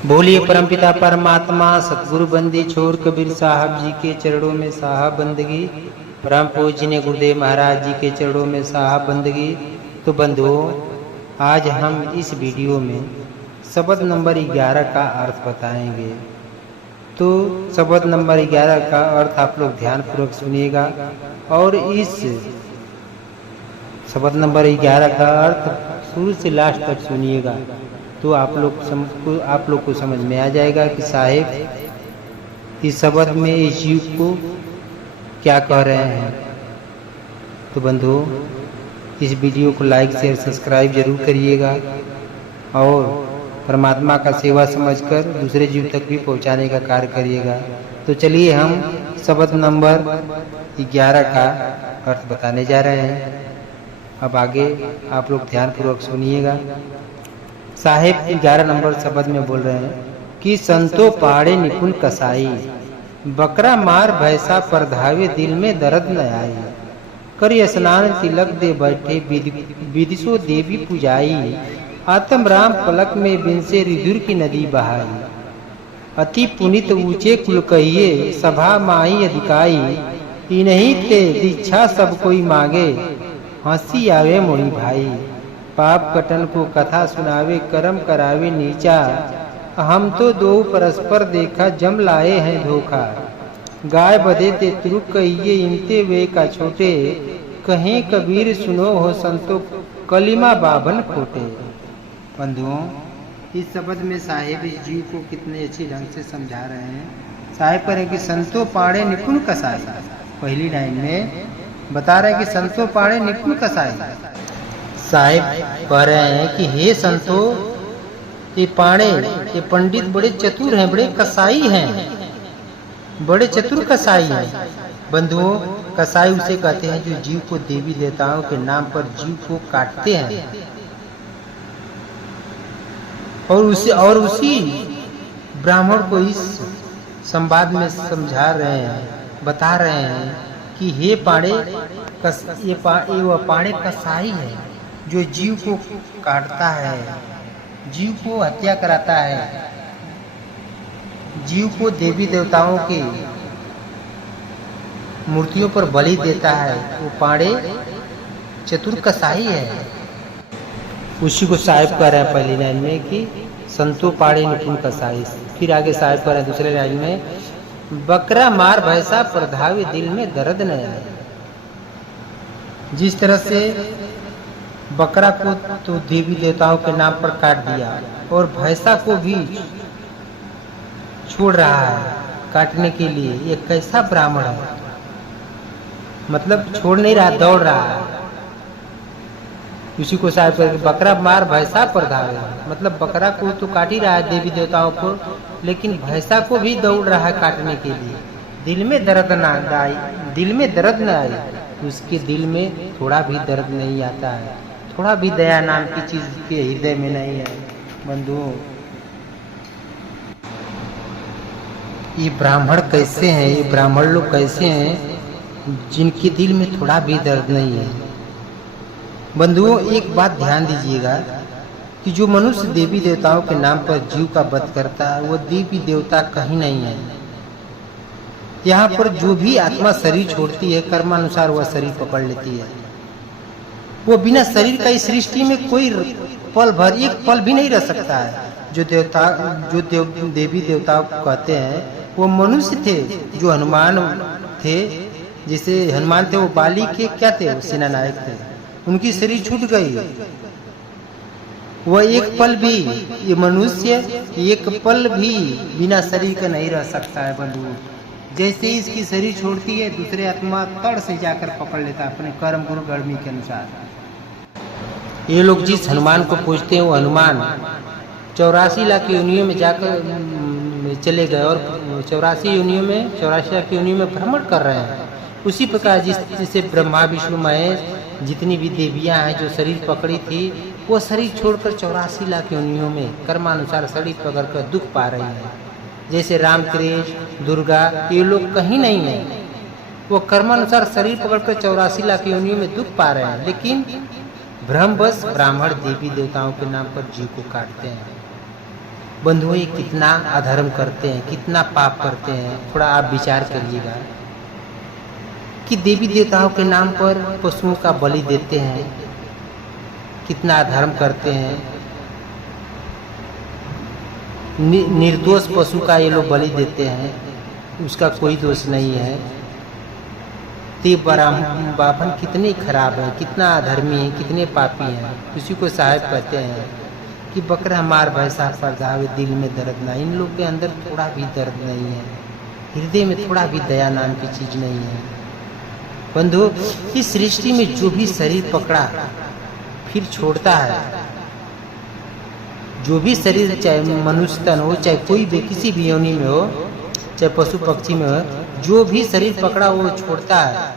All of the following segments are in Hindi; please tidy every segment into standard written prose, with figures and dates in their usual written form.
बोलिए परमपिता परमात्मा सतगुरु बंदी छोर कबीर साहब जी के चरणों में साहब बंदगी। परम पूजनीय गुरुदेव महाराज जी के चरणों में साहब बंदगी। तो बंधुओं, आज हम इस वीडियो में शब्द नंबर 11 का अर्थ बताएंगे। तो शब्द नंबर 11 का अर्थ आप लोग ध्यानपूर्वक सुनिएगा और इस शब्द नंबर 11 का अर्थ शुरू से लास्ट तक सुनिएगा तो आप लोग को समझ में आ जाएगा कि साहेब इस शब्द में इस जीव को क्या कह रहे हैं। तो बंधुओं, इस वीडियो को लाइक शेयर सब्सक्राइब जरूर करिएगा और परमात्मा का सेवा समझकर दूसरे जीव तक भी पहुंचाने का कार्य करिएगा। तो चलिए हम शब्द नंबर 11 का अर्थ बताने जा रहे हैं। अब आगे आप लोग ध्यानपूर्वक सुनिएगा। साहेब 11 नंबर शब्द में बोल रहे हैं कि संतो पाड़े निपुण कसाई, बकरा मार भैंसा पर धावे दिल में दर्द न आई। कर स्नान तिलक दे बैठे विदिशो देवी पुजाई, आत्म राम पलक में बिन से रिदुर की नदी बहाई। अति पुनित ऊंचे कुल कहिए सभा माई अधिकाई, इन्हीं ते दीक्षा सब कोई मांगे हंसी आवे मोरी भाई। पाप कटन को कथा सुनावे कर्म करावे नीचा, हम तो दो परस्पर देखा जम लाए हैं धोखा। गाय बधे ते तुरुक कहिए इनते वे का छोटे, कहीं कबीर सुनो हो संतो कलिमा बाबन खोटे। बंधुओं, इस शब्द में साहेब इस जीव को कितने अच्छे ढंग से समझा रहे हैं। साहेब कह रहे कि संतो पाड़े निपुण कसाई, पहली लाइन में बता रहे हैं कि संतो पाड़े निपुण कसाई। साहेब कह रहे हैं कि हे संतो, ये पाड़े ये पंडित बड़े चतुर हैं, बड़े कसाई हैं, बड़े चतुर कसाई हैं। बंधुओं, कसाई उसे कहते हैं जो जीव को देवी देवताओं के नाम पर जीव को काटते हैं और उसी ब्राह्मण को इस संवाद में समझा रहे हैं, बता रहे हैं कि हे पाड़े, ये पाड़े कसाई है जो जीव को काटता है, जीव को हत्या कराता है, जीव को देवी देवताओं की मूर्तियों पर बलि देता है। वो पाड़े चतुर कसाई है। उसी को साहेब कह रहे हैं पहली लाइन में कि संतो पाड़े निपुण कसाई। फिर आगे साहेब कह रहे हैं दूसरे लाइन में, बकरा मार भैंसा पर धावे दिल में दर्द न आए। जिस तरह से बकरा को तो देवी देवताओं के नाम पर काट दिया और भैंसा को भी छोड़ रहा है काटने के लिए, ये कैसा ब्राह्मण है। मतलब छोड़ नहीं रहा, दौड़ रहा है। उसी को साहब करके बकरा मार भैंसा पर धावे, मतलब बकरा को तो काट ही रहा है देवी देवताओं को, लेकिन भैंसा को भी दौड़ रहा है काटने के लिए। दिल में दर्द न आए, दिल में दर्द न आए, उसके दिल में थोड़ा भी दर्द नहीं आता है, थोड़ा भी दया नाम की चीज के हृदय में नहीं है। बंधुओं, ये ब्राह्मण कैसे हैं, ये ब्राह्मण लोग कैसे हैं जिनके दिल में थोड़ा भी दर्द नहीं है। बंधुओं, एक बात ध्यान दीजिएगा कि जो मनुष्य देवी देवताओं के नाम पर जीव का वध करता है वो देवी देवता कहीं नहीं है। यहाँ पर जो भी आत्मा शरीर छोड़ती है कर्मानुसार वह शरीर पकड़ लेती है। वो बिना शरीर का इस सृष्टि में कोई पल भर, एक पल भी नहीं रह सकता है। जो देवी देवताओं को कहते हैं वो मनुष्य थे, जो हनुमान थे, जैसे हनुमान थे वो बाली के क्या थे, वो सेनानायक थे, उनकी शरीर छूट गई। वह एक पल भी, ये मनुष्य एक पल भी बिना शरीर का नहीं रह सकता है। बंधु, जैसे ही इसकी शरीर छोड़ती है दूसरे आत्मा तड़ से जाकर पकड़ लेता है अपने कर्म गुरु गर्मी के अनुसार। ये लोग जिस हनुमान को पूजते हैं वो हनुमान 84 लाख योनियों में जाकर चले गए और 84 लाख योनियों में भ्रमण कर रहे हैं। उसी प्रकार जिससे ब्रह्मा विष्णु महेश जितनी भी देवियां हैं जो शरीर पकड़ी थी वो शरीर छोड़कर 84 लाख योनियों में कर्मानुसार शरीर पकड़कर दुख पा रही है। जैसे राम कृष्ण दुर्गा ये लोग कहीं नहीं है, वो कर्मानुसार शरीर पकड़कर 84 लाख योनियों में दुख पा रहे हैं, लेकिन भ्रमवश ब्राह्मण देवी देवताओं के नाम पर जीव को काटते हैं। बंधुओं ये कितना अधर्म करते हैं, कितना पाप करते हैं। थोड़ा आप विचार करिएगा कि देवी देवताओं के नाम पर पशुओं का बलि देते हैं, कितना अधर्म करते हैं। निर्दोष पशु का ये लोग बलि देते हैं, उसका कोई दोष नहीं है। तो बाभन कितने खराब है, कितना अधर्मी है, कितने पापी हैं। उसी को साहब कहते हैं कि बकरा मार भैंसा पर दावे दिल में दर्द ना। इन लोग के अंदर थोड़ा भी दर्द नहीं है, हृदय में थोड़ा भी दया नाम की चीज नहीं है। बंधु, इस सृष्टि में जो भी शरीर पकड़ा फिर छोड़ता है, जो भी शरीर, चाहे मनुष्य तन हो, चाहे कोई भी किसी भी योनि में हो, चाहे पशु पक्षी में हो, जो भी शरीर पकड़ा वो छोड़ता है।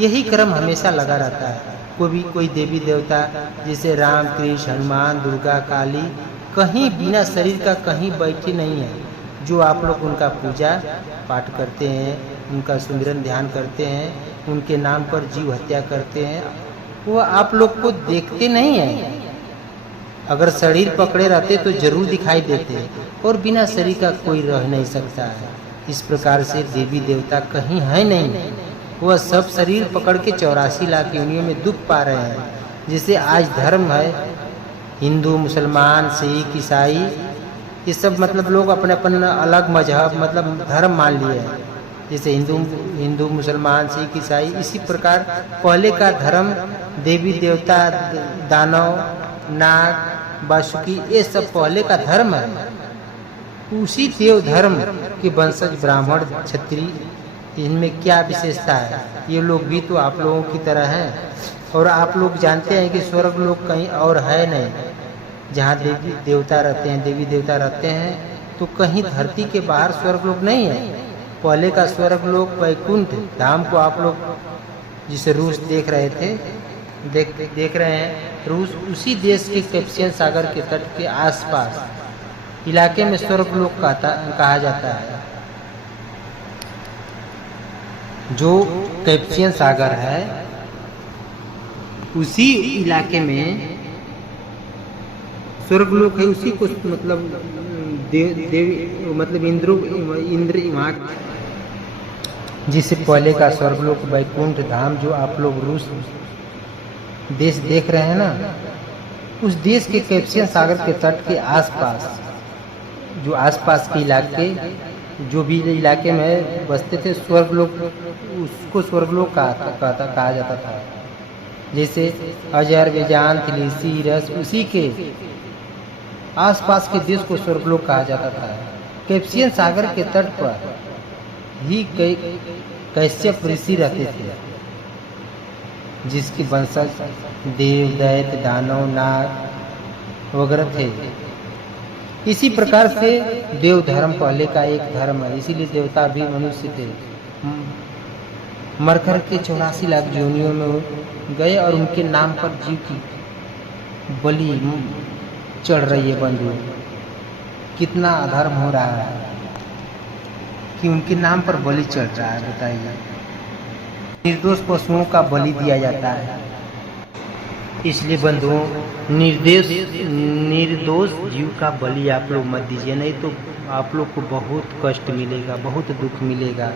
यही क्रम हमेशा लगा रहता है। कोई देवी देवता जैसे राम, कृष्ण, हनुमान, दुर्गा, काली कहीं बिना शरीर का कहीं बैठे नहीं है। जो आप लोग उनका पूजा पाठ करते हैं, उनका सुमिरन ध्यान करते हैं, उनके नाम पर जीव हत्या करते हैं, वो आप लोग को देखते नहीं है। अगर शरीर पकड़े रहते तो जरूर दिखाई देते, और बिना शरीर का कोई रह नहीं सकता है। इस प्रकार से देवी देवता कहीं है नहीं, वह सब शरीर पकड़ के 84 लाख योनियों में दुख पा रहे हैं। जैसे आज धर्म है, हिंदू, मुसलमान, सिख, ईसाई, ये सब मतलब लोग अपने अपन अलग मजहब मतलब धर्म मान लिए हैं। जैसे हिंदू, मुसलमान, सिख, ईसाई, इसी प्रकार पहले का धर्म देवी देवता, दानव, नाग, वासुकी, ये सब पहले का धर्म है। उसी देव धर्म के वंशज ब्राह्मण, क्षत्रिय, इनमें क्या विशेषता है? ये लोग भी तो आप लोगों की तरह हैं। और आप लोग जानते हैं कि स्वर्ग लोग कहीं और है नहीं। जहाँ देवी देवता रहते हैं, देवी देवता रहते हैं, तो कहीं धरती के बाहर स्वर्ग लोग नहीं है। पहले का स्वर्ग लोग वैकुंठ धाम को आप लोग जिसे रूस देख रहे थे, देख रहे हैं, रूस उसी देश के कैस्पियन सागर के तट के आसपास इलाके में स्वर्ग लोक कहा जाता है। जो कैस्पियन सागर है उसी इलाके में स्वर्ग लोक है। उसी को मतलब देव मतलब इंद्र वहाँ, जिससे पहले का स्वर्ग लोक वैकुंठ धाम जो आप लोग रूस देश देख रहे हैं ना, उस देश के कैस्पियन सागर के तट के आसपास जो आसपास के इलाके, जो भी इलाके में बसते थे, स्वर्गलोक, उसको स्वर्गलोक कहा जाता था। जैसे अजरबैजान, थिलीसी, उसी के आसपास के देश को स्वर्गलोक कहा जाता था। कैस्पियन सागर के तट पर ही कैश्यप ऋषि रहते थे, जिसके वंशज देव, दैत्य, दानव, नाग वगैरह थे। इसी प्रकार से देव धर्म पहले का एक धर्म है। इसीलिए देवता भी मनुष्य थे, मरकर के 84 लाख योनियों में गए और उनके नाम पर जीव की बलि चढ़ रही है। बंधु, कितना अधर्म हो रहा है कि उनके नाम पर बलि चढ़ रहा है, बताइए। निर्दोष पशुओं का बलि दिया जाता है। इसलिए बंधुओं, निर्दोष जीव का बलि आप लोग मत दीजिए, नहीं तो आप लोग को बहुत कष्ट मिलेगा, बहुत दुख मिलेगा।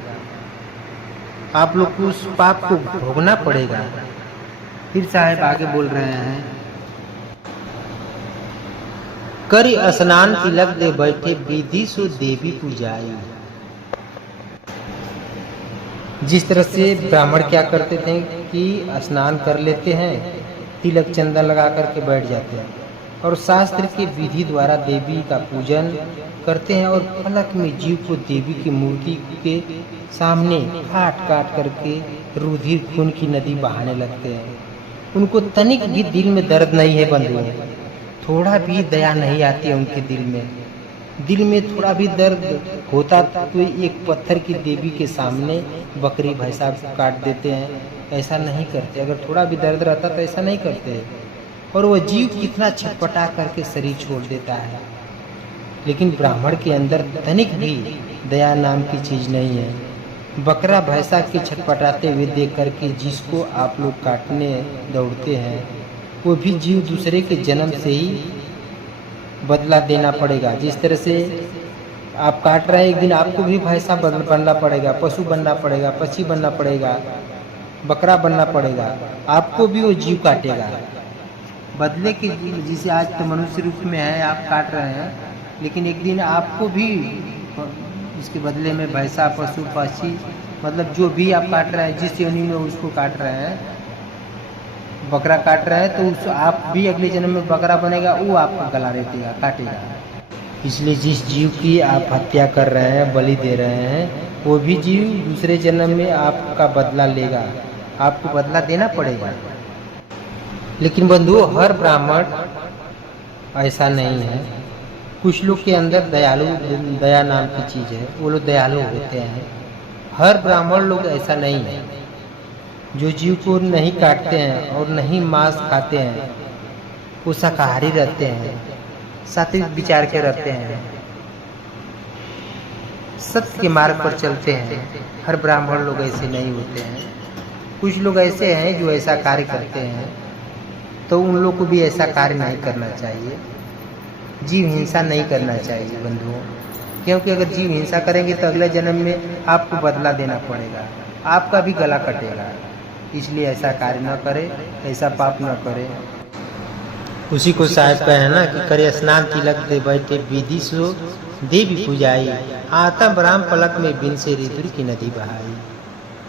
आप लोग को उस पाप को भोगना पड़ेगा। फिर साहब आगे बोल रहे हैं, करी स्नान तिलक दे बैठे, विधि सो देवी पूजाई। जिस तरह से ब्राह्मण क्या करते थे कि स्नान कर लेते हैं, तिलक चंदन लगा करके बैठ जाते हैं और शास्त्र के विधि द्वारा देवी का पूजन करते हैं और फलक में जीव को देवी की मूर्ति के सामने काट काट करके रुधिर खून की नदी बहाने लगते हैं। उनको तनिक भी दिल में दर्द नहीं है बंधुओं, थोड़ा भी दया नहीं आती है उनके दिल में। दिल में थोड़ा भी दर्द होता तो एक पत्थर की देवी के सामने बकरी भैंसा काट देते हैं, ऐसा नहीं करते। अगर थोड़ा भी दर्द रहता तो ऐसा नहीं करते। और वह जीव कितना छटपटा करके शरीर छोड़ देता है। लेकिन ब्राह्मण के अंदर तनिक भी दया नाम की चीज नहीं है। बकरा भैंसा के छटपटाते हुए देख करके जिसको आप लोग काटने दौड़ते हैं, वो भी जीव दूसरे के जन्म से ही बदला देना पड़ेगा। जिस तरह से आप काट रहे हैं, एक दिन आपको भी भैंसा बनना पड़ेगा, पशु बनना पड़ेगा, पक्षी बनना पड़ेगा, बकरा बनना पड़ेगा, आपको भी वो जीव काटेगा। बदले के जिसे आज तो मनुष्य रूप में है, आप काट रहे हैं, लेकिन एक दिन आपको भी इसके बदले में भैंसा, पशु, पक्षी, मतलब जो भी आप काट रहे हैं, जिस योनि में उसको काट रहे हैं, बकरा काट रहे हैं, तो उस आप भी अगले जन्म में बकरा बनेगा, वो आपका गला रेतेगा, काटेगा। इसलिए जिस जीव की आप हत्या कर रहे हैं, बलि दे रहे हैं, वो भी जीव दूसरे जन्म में आपका बदला लेगा, आपको बदला देना पड़ेगा। लेकिन बंधुओं, हर ब्राह्मण ऐसा नहीं है। कुछ लोग के अंदर दया नाम की चीज़ है, वो लोग दयालु होते हैं। हर ब्राह्मण लोग ऐसा नहीं है। जो जीव को नहीं काटते हैं और नहीं मांस खाते हैं, वो शाकाहारी रहते हैं, सात्विक विचार के रहते हैं, सत्य के मार्ग पर चलते हैं। हर ब्राह्मण लोग ऐसे नहीं होते हैं। कुछ लोग ऐसे हैं जो ऐसा कार्य करते हैं, तो उन लोग को भी ऐसा कार्य नहीं करना चाहिए। जीव हिंसा नहीं करना चाहिए बंधुओं, क्योंकि अगर जीव हिंसा करेंगे तो अगले जन्म में आपको बदला देना पड़ेगा, आपका भी गला कटेगा। इसलिए ऐसा कार्य न करें, ऐसा पाप न करें। उसी को साहब कहे हैं ना कि करे स्नान तिलक दे बैठे विधि सो देवी पूजाई, आता ब्राह्म पलक में बिन से ऋतु की नदी बहाई।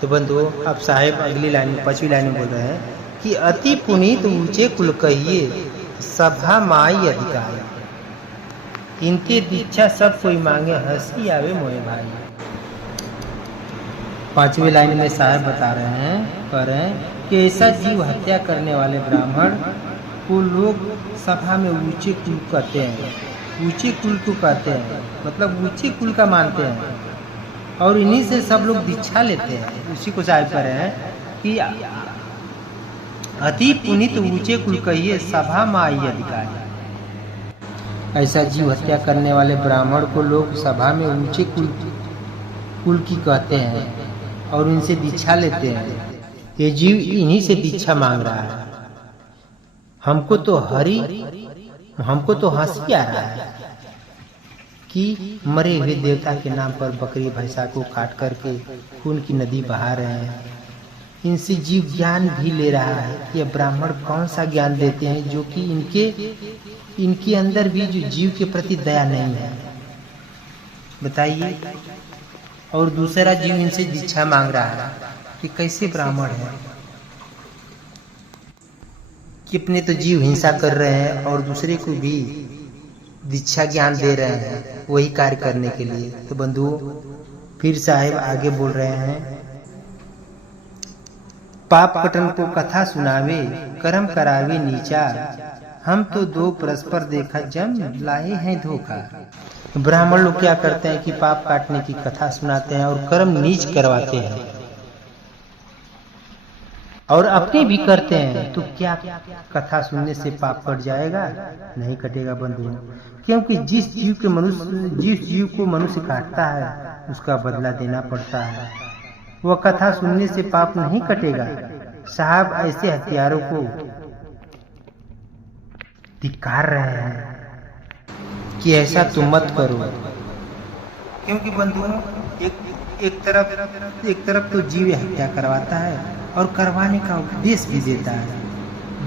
तो बंधुओं, अब साहेब अगली लाइन में, 5वीं लाइन में बोल रहे हैं कि अति पुनीत ऊंचे कुल कहिए, सभा माई अधिकारी, इनके दीक्षा सब कोई मांगे, हंसी आवे मोए भाई। 5वीं लाइन में साहब बता रहे हैं, कह रहे हैं कि ऐसा जीव हत्या करने वाले ब्राह्मण को लोग सभा में ऊंचे कुल कहते हैं। ऊंचे कुल को कहते हैं, मतलब ऊंचे कुल का मानते हैं, और इन्हीं से सब लोग दीक्षा लेते हैं। उसी को साहब कह रहे हैं कि अति पुनीत ऊंचे कुल कहिए, सभा माई अधिकारी। ऐसा जीव हत्या करने वाले ब्राह्मण को लोग सभा में ऊंचे कुल की कहते हैं और इनसे दीक्षा लेते हैं। ये जीव इन्हीं से दीक्षा मांग रहा है। हमको तो हंसी आ रहा है कि मरे हुए देवता के नाम पर बकरी भैंसा को काट करके खून की नदी बहा रहे हैं। इनसे जीव ज्ञान भी ले रहा है। ये ब्राह्मण कौन सा ज्ञान देते हैं जो कि इनके अंदर भी जो जीव के प्रति दया नहीं है, बताइए। और दूसरा जीव इनसे दीक्षा मांग रहा है कि कैसे ब्राह्मण है कि अपने तो जीव हिंसा कर रहे हैं और दूसरे को भी दीक्षा ज्ञान दे रहे हैं वही कार्य करने के लिए। तो बंधुओं, फिर साहेब आगे बोल रहे हैं, पाप कटन को कथा सुनावे, कर्म करावे नीचा, हम तो दो परस्पर देखा जम लाए हैं धोखा। ब्राह्मण लोग क्या करते हैं कि पाप काटने की कथा सुनाते हैं और कर्म नीच करवाते हैं और अपने भी करते हैं। तो क्या कथा सुनने से पाप कट जाएगा? नहीं कटेगा बंधुओं, क्योंकि जिस जीव को मनुष्य काटता है उसका बदला देना पड़ता है। वह कथा सुनने से पाप नहीं कटेगा। साहब ऐसे हत्यारों को धिक्कार रहे हैं कि ऐसा तुम मत करो, क्योंकि बंधुओं एक तरफ तो जीव हत्या करवाता है और करवाने का उपदेश भी देता है,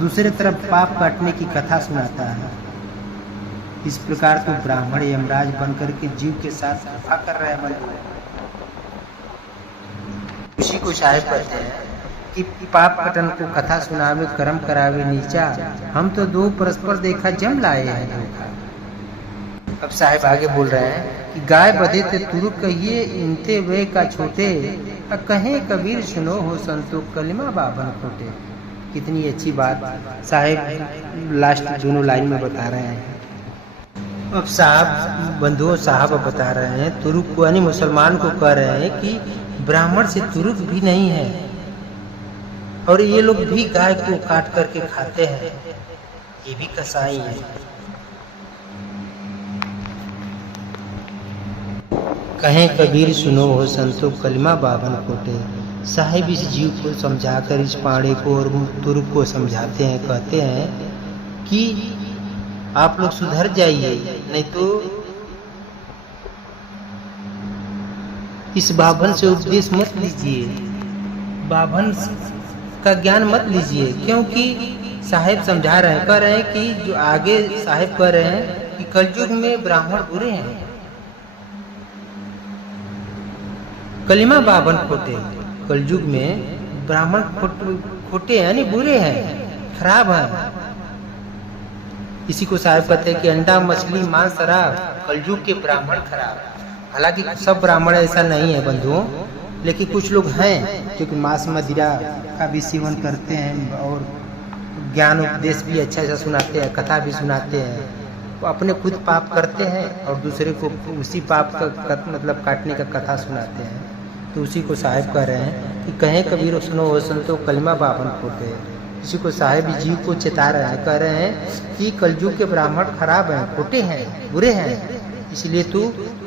दूसरे तरफ पाप काटने की कथा सुनाता है। इस प्रकार तो ब्राह्मण यमराज बनकर के जीव के साथ धोखा कर रहे हैं बंधुओं। उसी को साहेब कहते हैं कि पाप कटन को कथा सुनावे, कर्म करावे नीचा, हम तो दो परस्पर देखा जम लाए हैं धोखा। अब साहेब आगे बोल रहे हैं कि गाय बधे ते तुरु कहिए, इनते वे का छोटे, कहे कबीर सुनो हो संतो कलिमा बाबन खोटे। कितनी अच्छी बात साहेब लास्ट दोनों लाइन में बता रहे हैं। अब साहब बंधुओं, साहब बता रहे हैं तुरुक को, यानी मुसलमान को कह रहे हैं कि ब्राह्मण से तुरुक भी नहीं है और ये लोग भी गाय को काट करके खाते हैं, ये भी कसाई है। कहें कबीर सुनो हो संतो कलिमा बाबन खोटे। साहिब इस जीव को समझाकर इस पाड़े को और तुरुक को समझाते हैं, कहते हैं कि आप लोग सुधर जाइए, नहीं तो इस बाभन से उपदेश मत लीजिए, बाभन का ज्ञान मत लीजिए, क्योंकि साहेब समझा रहे हैं, कह रहे हैं कि जो आगे साहेब कह रहे हैं कि कलयुग में ब्राह्मण बुरे हैं, कलिमा बाभन खोटे, कलयुग में ब्राह्मण खोटे हैं, यानी बुरे हैं, खराब हैं। इसी को साहब कहते हैं कि अंडा मछली मांस शराब, कलयुग के ब्राह्मण खराब। हालांकि सब ब्राह्मण ऐसा नहीं है बंधुओं, लेकिन कुछ लोग हैं जो कि मांस मदिरा का भी सेवन करते हैं और ज्ञान उपदेश भी अच्छा अच्छा सुनाते हैं, कथा भी सुनाते हैं। वो अपने खुद पाप करते हैं और दूसरे को उसी पाप का मतलब काटने का कथा सुनाते हैं। तो उसी को साहेब कह रहे हैं कि कहें कबीर सुनो हो संतो कलिमा बाभन खोटे। इसी को साहेब जीव को चेता रहे हैं, कह रहे हैं कि कलयुग के ब्राह्मण खराब हैं, खोटे हैं, बुरे हैं, इसलिए तू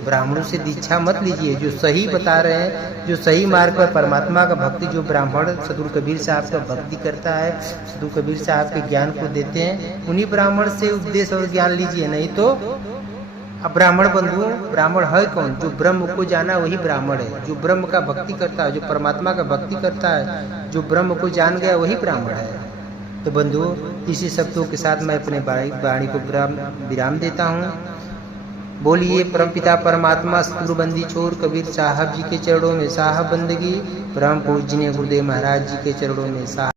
ब्राह्मणों से दीक्षा मत लीजिए। जो सही बता रहे हैं, जो सही मार्ग पर परमात्मा का भक्ति, जो ब्राह्मण सदगुरु कबीर साहब का भक्ति करता है, सदगुरु कबीर साहब के ज्ञान को देते हैं, उन्हीं ब्राह्मण से उपदेश और ज्ञान लीजिए। नहीं तो अब ब्राह्मण बंधुओं, ब्राह्मण है कौन? जो ब्रह्म को जाना वही ब्राह्मण है, जो ब्रह्म का भक्ति करता है, जो परमात्मा का भक्ति करता है, जो ब्रह्म को जान गया वही ब्राह्मण है। तो बंधुओं, इसी शब्दों के साथ मैं अपने वाणी को विराम देता हूँ। बोलिए परमपिता परमात्मा सतगुरुबंदी छोर कबीर साहब जी के चरणों में साहब बंदगी, परम पूजनीय गुरुदेव महाराज जी के चरणों में साहब